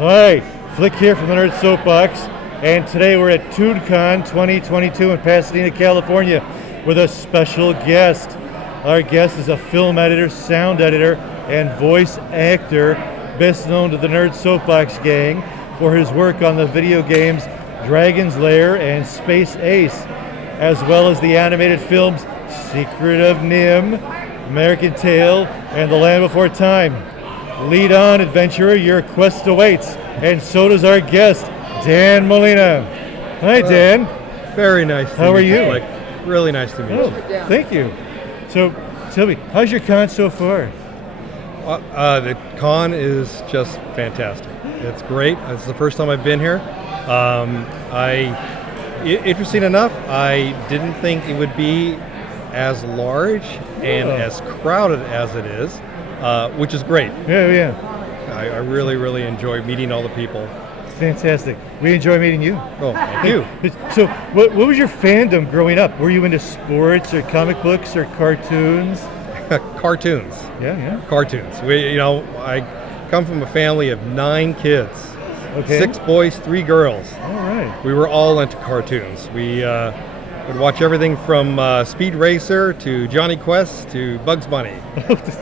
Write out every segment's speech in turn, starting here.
Hi, Flick here from the Nerd Soapbox, and today we're at Toon Con 2022 in Pasadena, California, with a special guest. Our guest is a film editor, sound editor, and voice actor, best known to the Nerd Soapbox gang for his work on the video games Dragon's Lair and Space Ace, as well as the animated films Secret of Nim, American Tail, and The Land Before Time. Lead on, adventurer, your quest awaits, and so does our guest, Dan Molina. Hi, Dan. Very nice to meet you. How are you? Like, really nice to meet you. Thank you. So, tell me, how's your con so far? The con is just fantastic. It's great. It's the first time I've been here. Interesting enough, I didn't think it would be as large and as crowded as it is, which is great. Yeah. I really, really enjoy meeting all the people. Fantastic. We enjoy meeting you. Oh, thank you. So, what was your fandom growing up? Were you into sports or comic books or cartoons? Cartoons. Yeah. Cartoons. I come from a family of 9 kids. Okay. 6 boys, 3 girls. All right. We were all into cartoons. We would watch everything from Speed Racer to Johnny Quest to Bugs Bunny.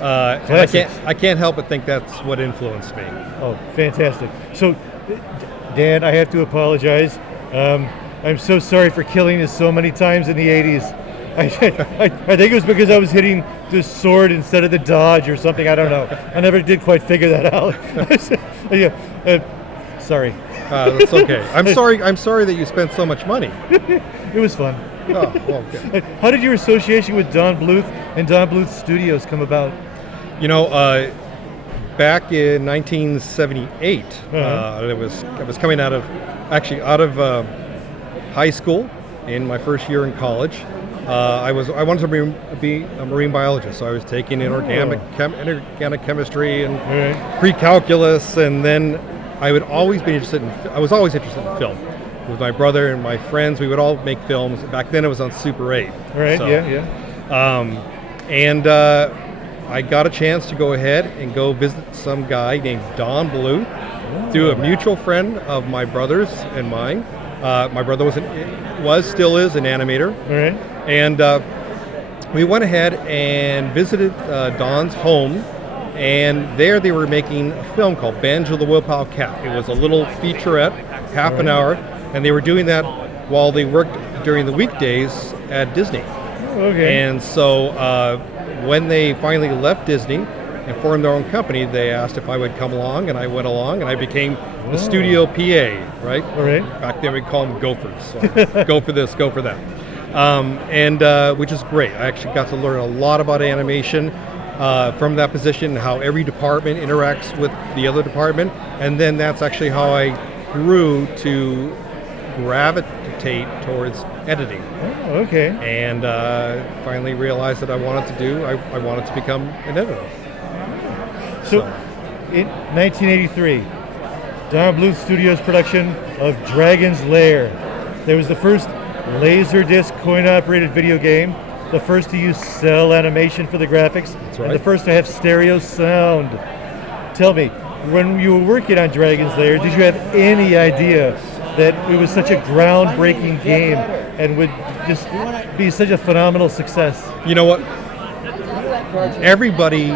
I can't help but think that's what influenced me. Oh, fantastic. So, Dan, I have to apologize. I'm so sorry for killing you so many times in the 80s. I think it was because I was hitting the sword instead of the dodge or something. I don't know. I never did quite figure that out. Sorry. That's okay. I'm sorry that you spent so much money. It was fun. Oh, well, okay. How did your association with Don Bluth and Don Bluth Studios come about? Back in 1978, I was coming out of high school in my first year in college. I wanted to be a marine biologist, so I was taking inorganic chemistry and pre-calculus, and then I was always interested in film. With my brother and my friends, we would all make films. Back then, it was on Super 8. Right. So, yeah. I got a chance to go ahead and go visit some guy named Don Bluth through a mutual friend of my brother's and mine. My brother still is an animator. All right. And we went ahead and visited Don's home, and there they were making a film called Banjo the Willpower Cat. It was a little featurette, half an hour, and they were doing that while they worked during the weekdays at Disney. Okay. And so when they finally left Disney and formed their own company, they asked if I would come along, and I went along, and I became the studio PA, right? All right. Back then we'd call them gophers. So go for this, go for that. Which is great. I actually got to learn a lot about animation from that position, and how every department interacts with the other department, and then that's actually how I grew to gravitate towards editing. Oh, okay. And finally realized that I wanted to become an editor. So, in 1983, Don Bluth Studios production of Dragon's Lair. There was the first Laserdisc coin-operated video game, the first to use cell animation for the graphics, That's right. and the first to have stereo sound. Tell me, when you were working on Dragon's Lair, did you have any idea that it was such a groundbreaking game and would just be such a phenomenal success? You know what? Everybody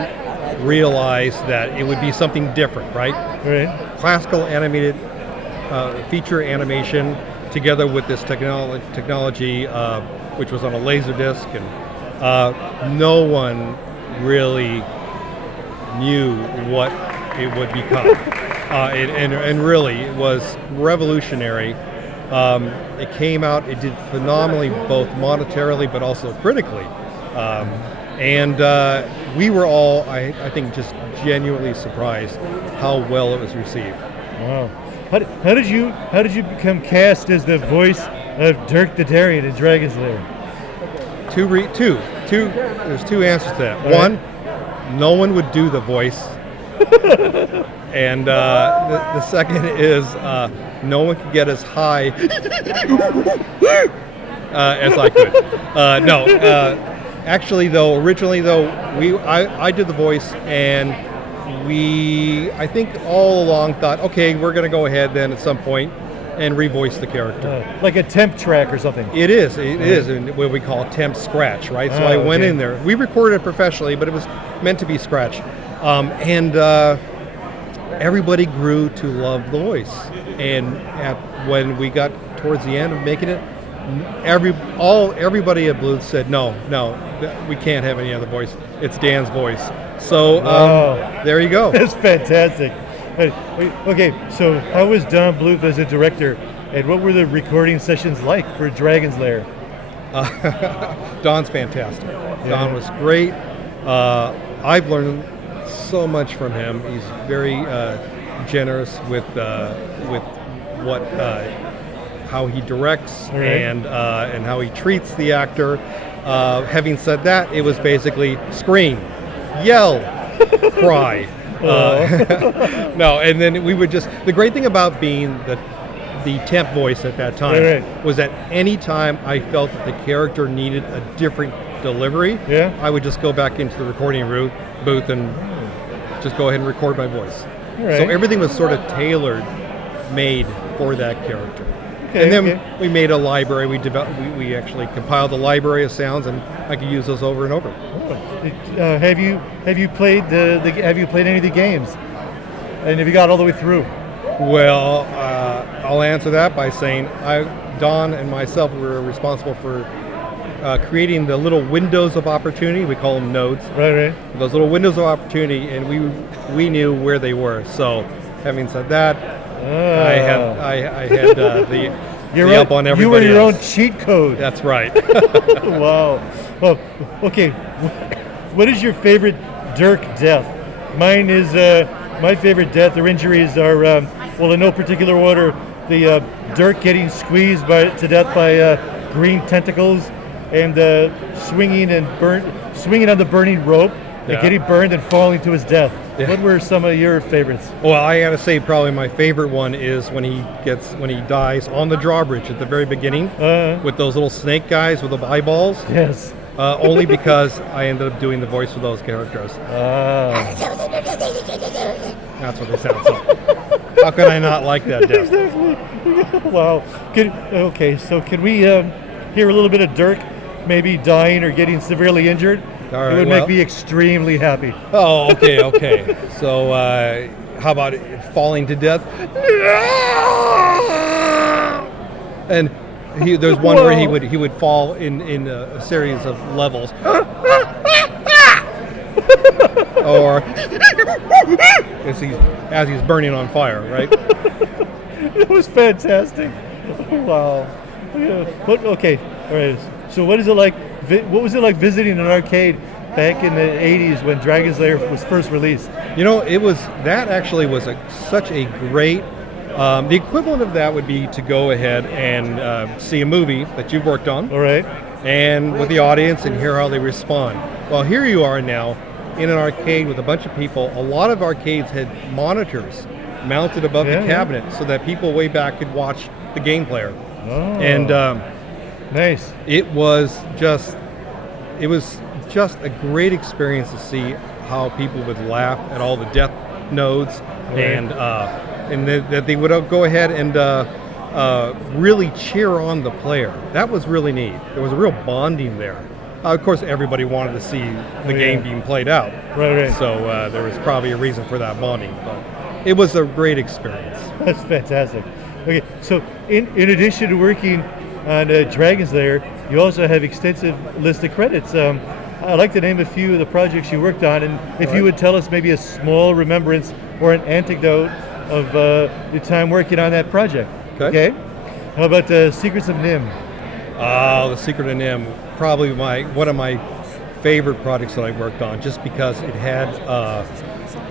realized that it would be something different, right? Right. Classical animated feature animation together with this technology, which was on a laser disc, and no one really knew what it would become. And really, it was revolutionary. It came out, it did phenomenally, both monetarily but also critically. We were all, I think, just genuinely surprised how well it was received. Wow. How did you become cast as the voice of Dirk the Daring in Dragon's Lair? There's 2 answers to that. All One, no one would do the voice. And the second is no one could get as high as I could. Actually, though, originally, though, I did the voice, and we, I think all along thought, okay, we're going to go ahead then at some point and revoice the character. Like a temp track or something. It is, and what we call temp scratch, right? So I went in there. We recorded it professionally, but it was meant to be scratch. And everybody grew to love the voice. And when we got towards the end of making it, everybody at Bluth said, no, we can't have any other voice. It's Dan's voice. So there you go. That's fantastic. Okay, so how was Don Bluth as a director, and what were the recording sessions like for Dragon's Lair? Don's fantastic. Yeah. Don was great. I've learned so much from him. He's very generous with what how he directs and how he treats the actor. Having said that, it was basically scream, yell, cry. No, and then we would just, the great thing about being the temp voice at that time was that any time I felt that the character needed a different delivery, I would just go back into the recording booth and just go ahead and record my voice. So everything was sort of tailored, made for that character. And then we made a library. We actually compiled a library of sounds, and I could use those over and over. Have you played any of the games? And have you got all the way through? Well, I'll answer that by saying Don and myself were responsible for creating the little windows of opportunity. We call them nodes. Right. Those little windows of opportunity, and we knew where they were. So, having said that, I had the help on everybody. You were your else. own cheat code. That's right. Wow. Well, okay. What is your favorite Dirk death? Mine is my favorite death or injuries are in no particular order. The Dirk getting squeezed to death by green tentacles and swinging on the burning rope and getting burned and falling to his death. Yeah. What were some of your favorites? Well, I gotta say probably my favorite one is when he dies on the drawbridge at the very beginning with those little snake guys with the eyeballs. Yes. Only because I ended up doing the voice for those characters. That's what they sound like. How could I not like that death? Exactly. Wow. So can we hear a little bit of Dirk maybe dying or getting severely injured? All right, it would make me extremely happy. Oh, okay. So how about falling to death? And there's one where he would fall in a series of levels. Or as he's burning on fire, right? It was fantastic. Wow. Okay. All right. So what is it like? What was it like visiting an arcade back in the 80s when Dragon's Lair was first released? That actually was such a great. The equivalent of that would be to go ahead and see a movie that you've worked on. All right. And with the audience and hear how they respond. Well, here you are now in an arcade with a bunch of people. A lot of arcades had monitors mounted above the cabinet so that people way back could watch the game player. Oh. And nice. It was just a great experience to see how people would laugh at all the death nodes and that they would go ahead and really cheer on the player. That was really neat. There was a real bonding there. Of course, everybody wanted to see the game being played out. Right. So there was probably a reason for that bonding, but it was a great experience. That's fantastic. Okay, so in addition to working on Dragon's Lair, you also have extensive list of credits. I'd like to name a few of the projects you worked on, and if you would tell us maybe a small remembrance or an anecdote of your time working on that project. Okay? How about Secrets of Nim? Oh, The Secret of Nim, probably one of my favorite projects that I worked on, just because it had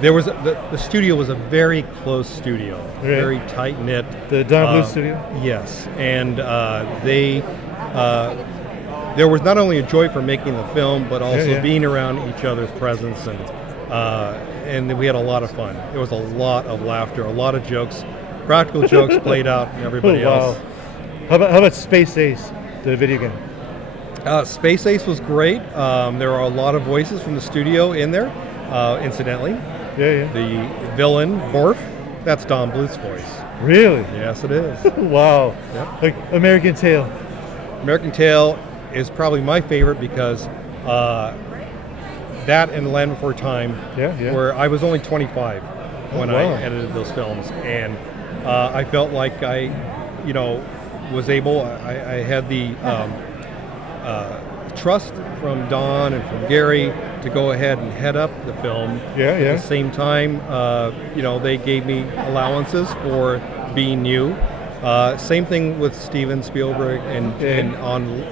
the studio was a very close studio, very tight knit. The Don Bluth studio. Yes, and there was not only a joy for making the film, but also being around each other's presence, and we had a lot of fun. There was a lot of laughter, a lot of jokes, practical jokes played out, and everybody else. How about Space Ace, the video game? Space Ace was great. There are a lot of voices from the studio in there. Incidentally, Yeah. the villain, Morph, that's Don Bluth's voice. Really? Yes, it is. Wow. Yep. Like American Tail. American Tail is probably my favorite because that and Land Before Time, Yeah. where I was only 25 when I wow. edited those films, and I felt like I, was able. I had the trust from Don and from Gary to go ahead and head up the film. Yeah. At the same time, they gave me allowances for being new. Same thing with Steven Spielberg and on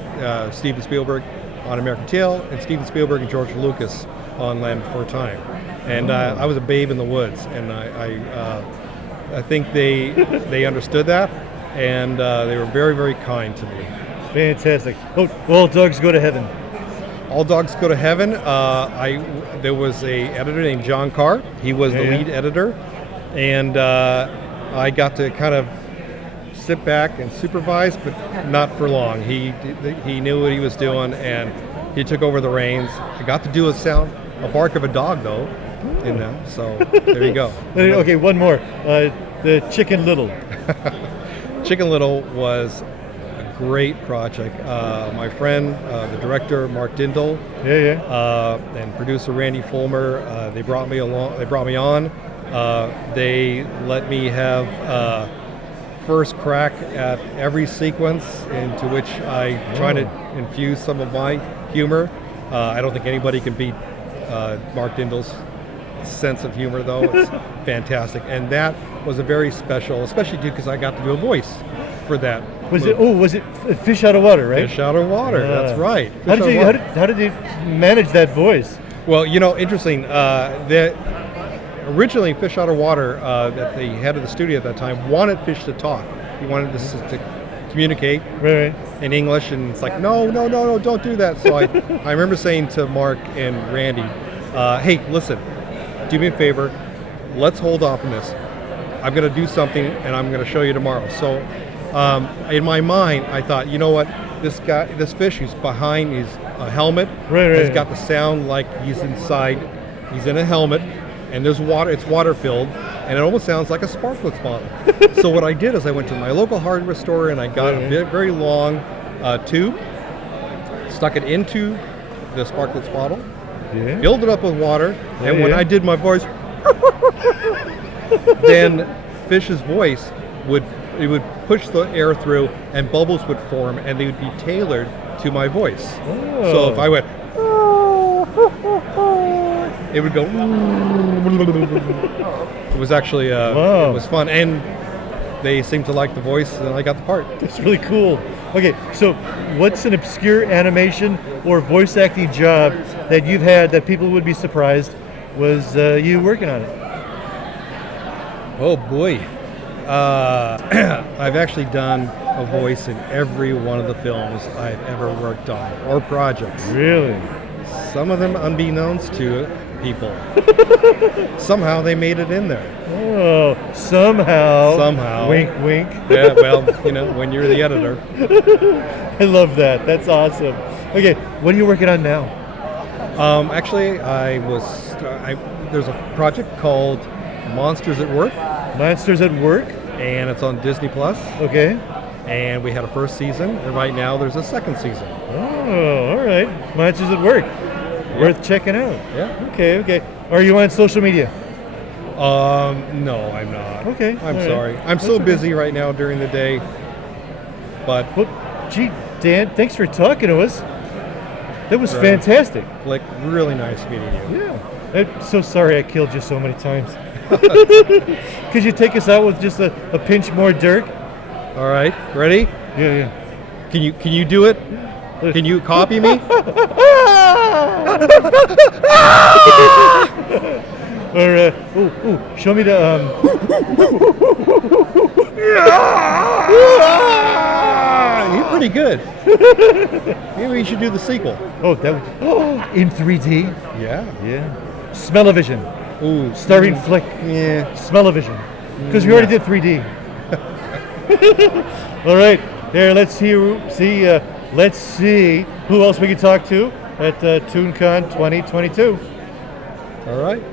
Steven Spielberg on American Tail, and Steven Spielberg and George Lucas on Land Before Time. And I was a babe in the woods, and I think they understood that, and they were very, very kind to me. Fantastic. Oh, all dogs go to heaven. All Dogs Go to Heaven. There was a editor named John Carr. He was the lead editor, and I got to kind of sit back and supervise, but not for long. He knew what he was doing, and he took over the reins. I got to do a bark of a dog though in them. So there you go. Okay, one more. The Chicken Little. Chicken Little was a great project. My friend, the director Mark Dindal, and producer Randy Fulmer, they brought me along. They brought me on. They let me have first crack at every sequence into which I try to infuse some of my humor. I don't think anybody can beat Mark Dindal's sense of humor, though. It's fantastic, and that was a very special, especially because I got to do a voice for that. Was it Fish Out of Water, right? Fish Out of Water, that's right. How did you manage that voice? Well, interesting. Originally, Fish Out of Water, that the head of the studio at that time wanted Fish to talk. He wanted us to communicate in English, and it's like, no, don't do that. So I remember saying to Mark and Randy, hey, listen, do me a favor, let's hold off on this. I'm going to do something, and I'm going to show you tomorrow. So in my mind, I thought, you know what, this fish who's behind his helmet has got the sound like he's inside, he's in a helmet, and there's water, it's water filled, and it almost sounds like a Sparklets bottle. So what I did is I went to my local hardware store and I got a very long tube, stuck it into the Sparklets bottle, filled it up with water, and when I did my voice, then Fish's voice would push the air through and bubbles would form, and they would be tailored to my voice. So if I went, it would go. It was actually it was fun, and they seemed to like the voice, and I got the part. That's really cool. Okay, so what's an obscure animation or voice acting job that you've had that people would be surprised was you working on it? Oh boy, I've actually done a voice in every one of the films I've ever worked on or projects. Really? Some of them unbeknownst to people. Somehow they made it in there. Oh, somehow. Wink, wink. Yeah, well, when you're the editor. I love that. That's awesome. Okay, what are you working on now? Actually, there's a project called Monsters at Work. Monsters at Work? And it's on Disney Plus. Okay. And we had a first season, and right now there's a second season. Oh, all right. Monsters at Work. Worth checking out. Yeah. Okay. Are you on social media? No, I'm not. Okay. I'm sorry. I'm so busy right now during the day. But gee, Dan, thanks for talking to us. That was fantastic. Like, really nice meeting you. Yeah. I'm so sorry I killed you so many times. Could you take us out with just a pinch more Dirk? All right. Ready? Yeah. Can you do it? Can you copy me? Or show me the You're pretty good. Maybe we should do the sequel. Oh, that would in 3D. Yeah. Smell-o-vision. Ooh. Starring Flick. Yeah. Smell-o-vision. Because we already did 3D. All right. There. Let's see who else we can talk to at Toon Con 2022. All right.